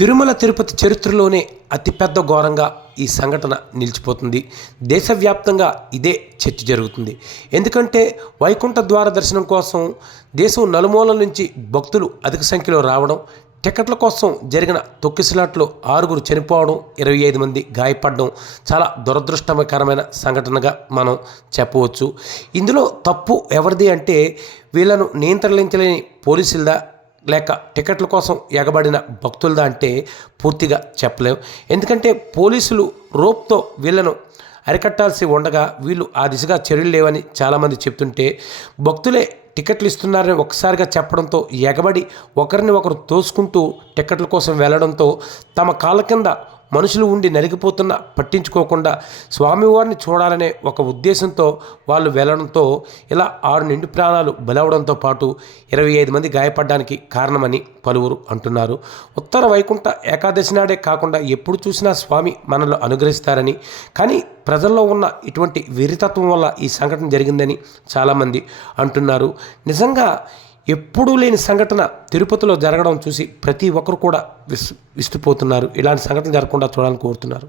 తిరుమల తిరుపతి చరిత్రలోనే అతిపెద్ద ఘోరంగా ఈ సంఘటన నిలిచిపోతుంది. దేశవ్యాప్తంగా ఇదే చర్చ జరుగుతుంది. ఎందుకంటే వైకుంఠ ద్వార దర్శనం కోసం దేశం నలుమూలల నుంచి భక్తులు అధిక సంఖ్యలో రావడం, టికెట్ల కోసం జరిగిన తొక్కిసలాట్లో 6 చనిపోవడం, 25 మంది గాయపడడం చాలా దురదృష్టకరమైన సంఘటనగా మనం చెప్పవచ్చు. ఇందులో తప్పు ఎవరిది అంటే వీళ్ళను నియంత్రించలేని పోలీసులదా లేక టికెట్ల కోసం ఎగబడిన భక్తులదా అంటే పూర్తిగా చెప్పలేం. ఎందుకంటే పోలీసులు రోప్తో వీళ్ళను అరికట్టాల్సి ఉండగా వీళ్ళు ఆ దిశగా చర్యలు లేవని చాలామంది చెప్తుంటే, భక్తులే టికెట్లు ఇస్తున్నారని ఒక్కసారిగా చెప్పడంతో ఎగబడి ఒకరిని ఒకరు తోసుకుంటూ టికెట్ల కోసం వెళ్ళడంతో తమ కాళ్ళ కింద మనుషులు ఉండి నలిగిపోతున్నా పట్టించుకోకుండా స్వామివారిని చూడాలనే ఒక ఉద్దేశంతో వాళ్ళు వెళ్ళడంతో ఇలా 6 నిండు ప్రాణాలు బలవడంతో పాటు 25 మంది గాయపడడానికి కారణమని పలువురు అంటున్నారు. ఉత్తర వైకుంఠ ఏకాదశి నాడే కాకుండా ఎప్పుడు చూసినా స్వామి మనలో అనుగ్రహిస్తారని, కానీ ప్రజల్లో ఉన్న ఇటువంటి వెరితత్వం వల్ల ఈ సంఘటన జరిగిందని చాలామంది అంటున్నారు. నిజంగా ఎప్పుడూ లేని సంఘటన తిరుపతిలో జరగడం చూసి ప్రతి ఒక్కరు కూడా విస్తుపోతున్నారు. ఇలాంటి సంఘటన జరగకుండా చూడాలని కోరుతున్నారు.